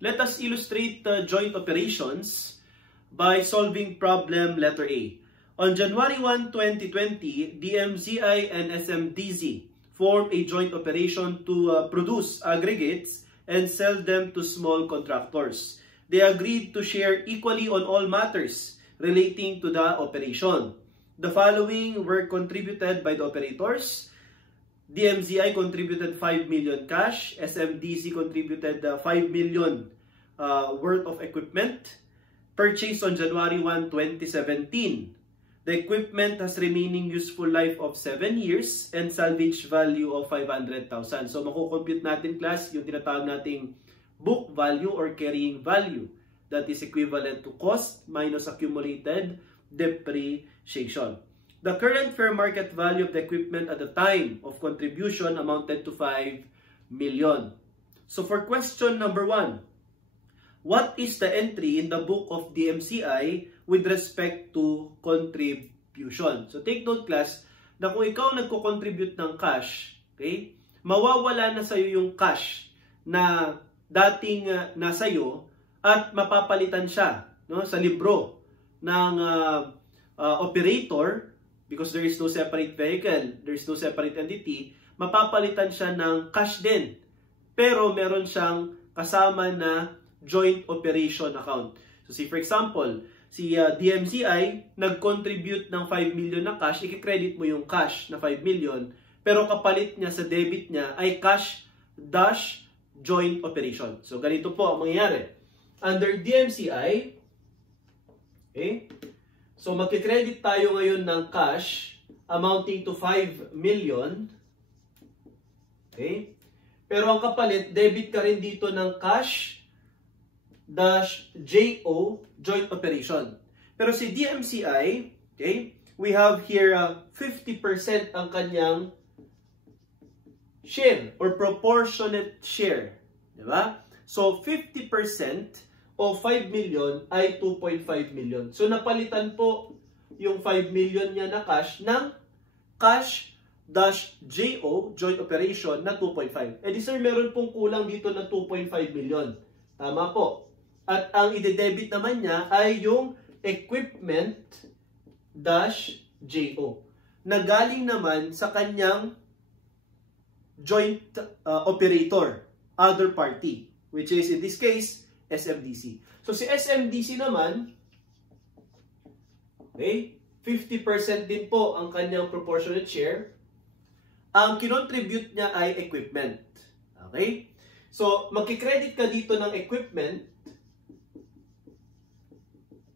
Let us illustrate joint operations by solving problem letter A. On January 1, 2020, DMZI and SMDZ formed a joint operation to produce aggregates and sell them to small contractors. They agreed to share equally on all matters relating to the operation. The following were contributed by the operators. DMZI contributed 5 million cash. SMDZ contributed 5 million worth of equipment purchased on January 1, 2017. The equipment has remaining useful life of 7 years and salvage value of 500,000. So makukompute natin, class, yung tinatawag nating book value or carrying value that is equivalent to cost minus accumulated depreciation. The current fair market value of the equipment at the time of contribution amounted to 5 million. So for question number 1, what is the entry in the book of DMCI with respect to contribution? So take note, class, na kung ikaw nagko-contribute ng cash, okay, mawawala na sa'yo yung cash na dating nasa iyo at mapapalitan siya, no, sa libro ng operator. Because there is no separate vehicle, there is no separate entity, mapapalitan siya ng cash din. Pero meron siyang kasama na joint operation account. So see for example, si DMZI nag-contribute ng 5 million na cash, i-credit mo yung cash na 5 million, pero kapalit niya sa debit niya ay cash dash joint operation. So ganito po ang mangyayari. Under DMCI, okay, so magkikredit tayo ngayon ng cash amounting to 5 million. Okay? Pero ang kapalit, debit ka rin dito ng cash dash JO, joint operation. Pero si DMCI, okay, we have here 50% ang kanyang share or proportionate share. Diba? So 50% o 5 million ay 2.5 million. So napalitan po yung 5 million niya na cash ng cash dash JO, joint operation, na 2.5. Eh di sir, meron pong kulang dito na 2.5 million. Tama po. At ang ide-debit naman niya ay yung equipment dash JO na galing naman sa kanyang joint operator, other party, which is in this case SMDC. So si SMDC naman, okay, 50% din po ang kanyang proportionate share. Ang kinontribute niya ay equipment. Okay? So magkikredit ka dito ng equipment.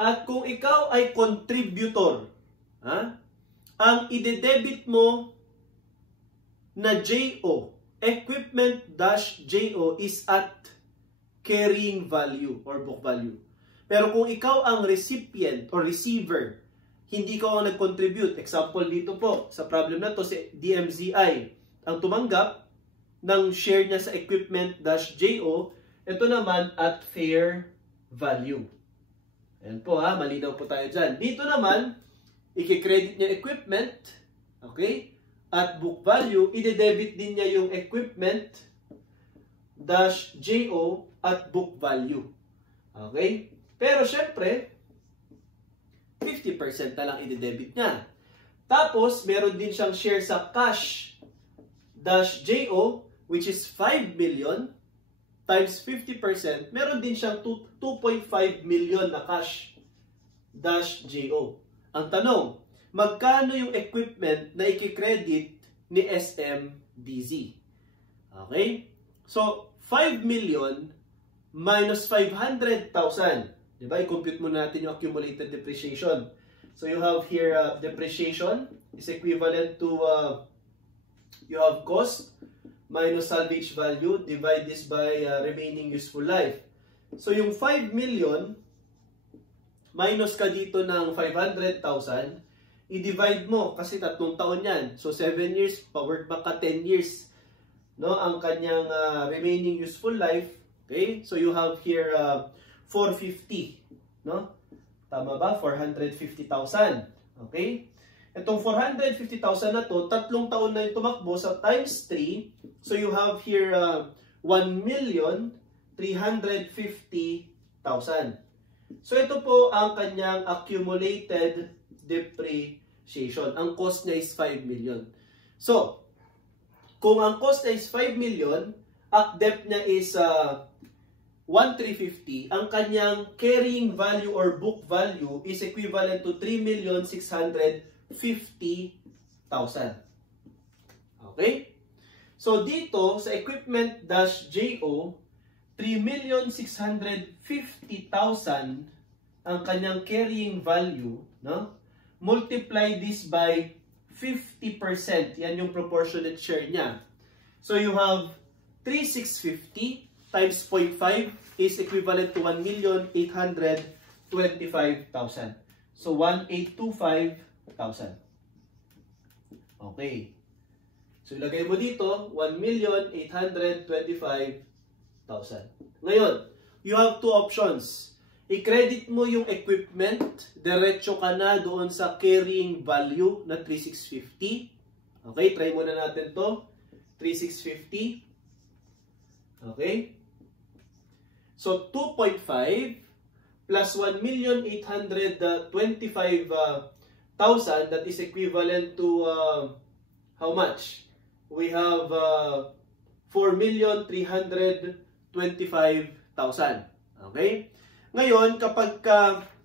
At kung ikaw ay contributor, ang ide-debit mo na JO, equipment-JO is at carrying value or book value. Pero kung ikaw ang recipient or receiver, hindi ka ang nag-contribute. Example dito po, sa problem na to, si DMZI ang tumanggap ng share niya sa equipment-JO, ito naman at fair value. Ayan po ha, malinaw po tayo dyan. Dito naman, i-credit niya equipment, okay? At book value, ide-debit din niya yung equipment-JO at book value. Okay? Pero syempre, 50% na lang ide-debit niya. Tapos, meron din siyang share sa cash-JO, which is 5 million times 50%. Meron din siyang 2.5 million na cash-JO. Ang tanong, magkano yung equipment na i-credit ni SMDZ? Okay? So, 5 million minus 500,000. Diba? I-compute muna natin yung accumulated depreciation. So, you have here depreciation is equivalent to you have cost minus salvage value. Divide this by remaining useful life. So, yung 5 million minus ka dito ng 500,000, i-divide mo kasi 3 taon yan. So 7 years, pa-work back ka 10 years, no, ang kanyang remaining useful life. Okay? So you have here 450, no? Tama ba? 450,000. Okay? Itong 450,000 na to, 3 taon na yung tumakbo sa times 3. So you have here 1 million 350,000. So ito po ang kanyang accumulated depreciation. Ang cost niya is 5 million. So, kung ang cost niya is 5 million, at debt niya is 1,350, ang kanyang carrying value or book value is equivalent to 3,650,000. Okay? So dito sa equipment-JO, 3,650,000 ang kanyang carrying value, no? Multiply this by 50%. Yan yung proportionate share niya. So you have 3,650 times 0.5 is equivalent to 1,825,000. So 1,825,000. Okay. So ilagay mo dito 1,825,000. Ngayon, you have two options. I-credit mo yung equipment, diretso ka na doon sa carrying value na 3,650. Okay, try muna natin to. 3,650. Okay. So 2.5 plus 1,825,000, that is equivalent to how much? We have 4,325,000. Okay? Ngayon, kapag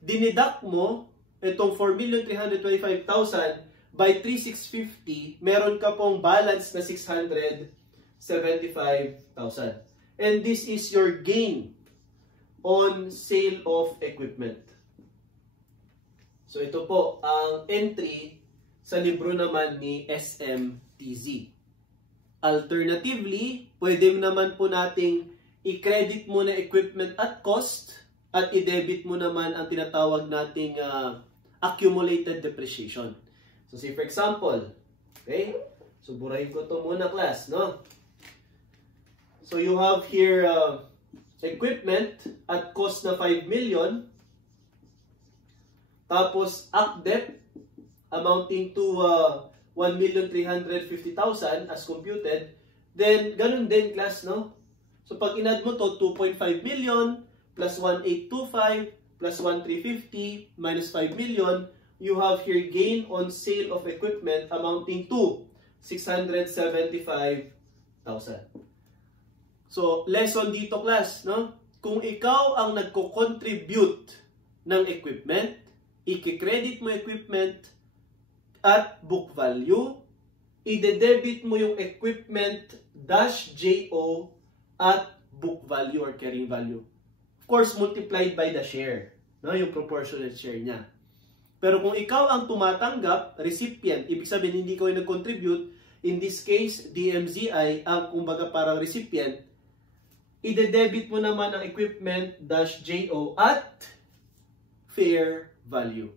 diniduct mo itong 4,325,000 by 3,650, meron ka pong balance na 675,000. And this is your gain on sale of equipment. So ito po ang entry sa libro naman ni SMTZ. Alternatively, pwede naman po nating i-credit mo na equipment at cost at i-debit mo naman ang tinatawag nating accumulated depreciation. So say for example, okay? So burahin ko to muna class, no? So you have here equipment at cost na 5 million. Tapos debt amounting to 1,350,000 as computed. Then ganun din class, no? So pag in-add mo to 2.5 million plus 1,825 plus 1,350 minus 5 million, you have here gain on sale of equipment amounting to 675,000. So, lesson dito class, no? Kung ikaw ang nagko-contribute ng equipment, i-credit mo equipment at book value, i-debit mo yung equipment -JO at book value or carrying value. Of course, multiplied by the share, no? Yung proportionate share niya. Pero kung ikaw ang tumatanggap, recipient, ibig sabihin hindi ikaw yung nag-contribute, in this case, DMZI ang kumbaga parang recipient, i-debit mo naman ang equipment -JO at fair value.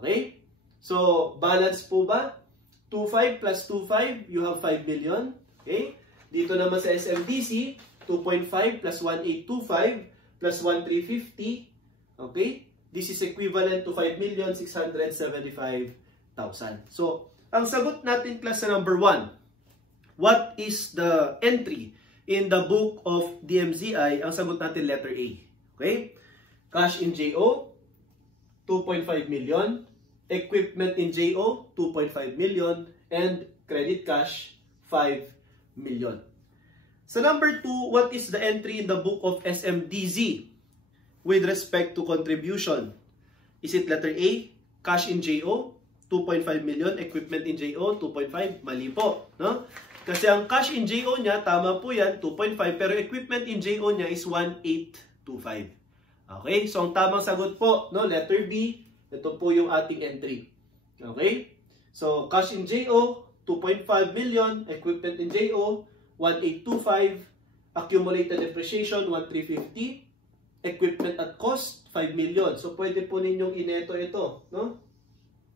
Okay? So, balance po ba? 2.5 plus 2.5, you have 5 million. Okay? Dito naman sa SMDC, 2.5 plus 1,825 plus 1,350. Okay? This is equivalent to 5,675,000. So, ang sagot natin class sa number 1. What is the entry in the book of DMZI? Ang sagot natin letter A. Okay? Cash in JO, 2.5 million. Equipment in JO, 2.5 million. And credit cash, 5 million. Sa number 2, what is the entry in the book of SMDZ with respect to contribution? Is it letter A, cash in JO, 2.5 million, equipment in JO, 2.5? Mali po, no? Kasi ang cash in JO niya, tama po yan, 2.5, pero equipment in JO niya is 1,825. Okay? So ang tamang sagot po, no, letter B, ito po yung ating entry. Okay? So cash in JO, 2.5 million, equipment in JO, 1,825, accumulated depreciation 1,350, equipment at cost 5 million. So pwede po ninyong ineto ito, no?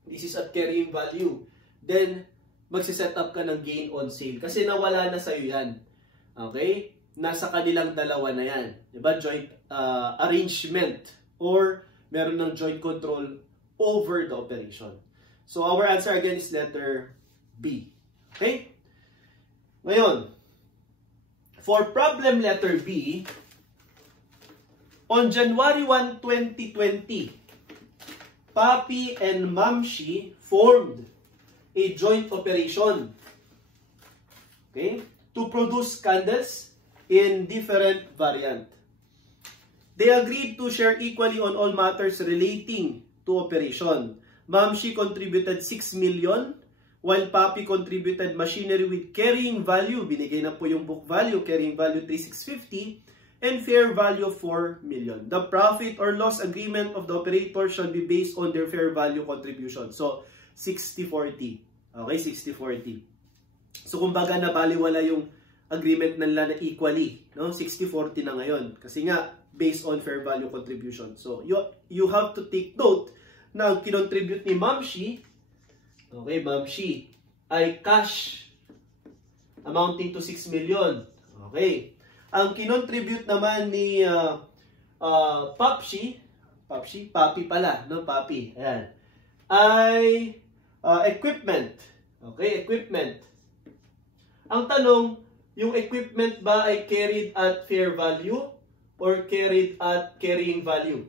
This is at carrying value. Then magse-set up ka ng gain on sale kasi nawala na sa iyo 'yan. Okay? Nasa kanilang dalawa na 'yan. 'Di ba? Joint arrangement or meron ng joint control over the operation. So our answer again is letter B. Okay? Ngayon, for problem letter B, On January 1, 2020, Papi and Mamshi formed a joint operation, okay, to produce candles in different variant. They agreed to share equally on all matters relating to operation. Mamshi contributed 6 million, while Papi contributed machinery with carrying value, binigay na po yung book value, carrying value 3,650, and fair value of 4 million. The profit or loss agreement of the operator shall be based on their fair value contribution. So, 60-40. Okay, 60-40. So, kumbaga nabaliwala yung agreement nila na equally. No? 60-40 na ngayon. Kasi nga, based on fair value contribution. So, you have to take note na ang kinontribute ni Mamshi, okay, Mamshi, ay cash amounting to 6 million. Okay. Ang kinontribute naman ni Papi pala, no? Papi, ayan, ay equipment. Okay, equipment. Ang tanong, yung equipment ba ay carried at fair value or carried at carrying value?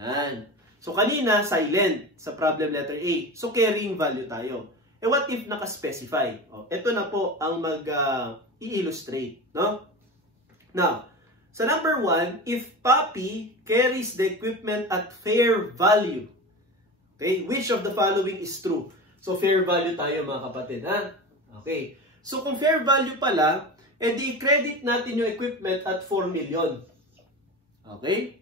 Ayan. So, kanina, silent sa problem letter A. So, carrying value tayo. Eh, what if naka-specify? Oh, ito na po ang mag-i-illustrate, no? Now, sa number 1, if Papi carries the equipment at fair value, okay, which of the following is true? So, fair value tayo mga kapatid, ha? Okay. So, kung fair value pala, edi credit natin yung equipment at 4 million. Okay?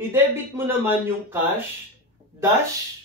I-debit mo naman yung cash, dash,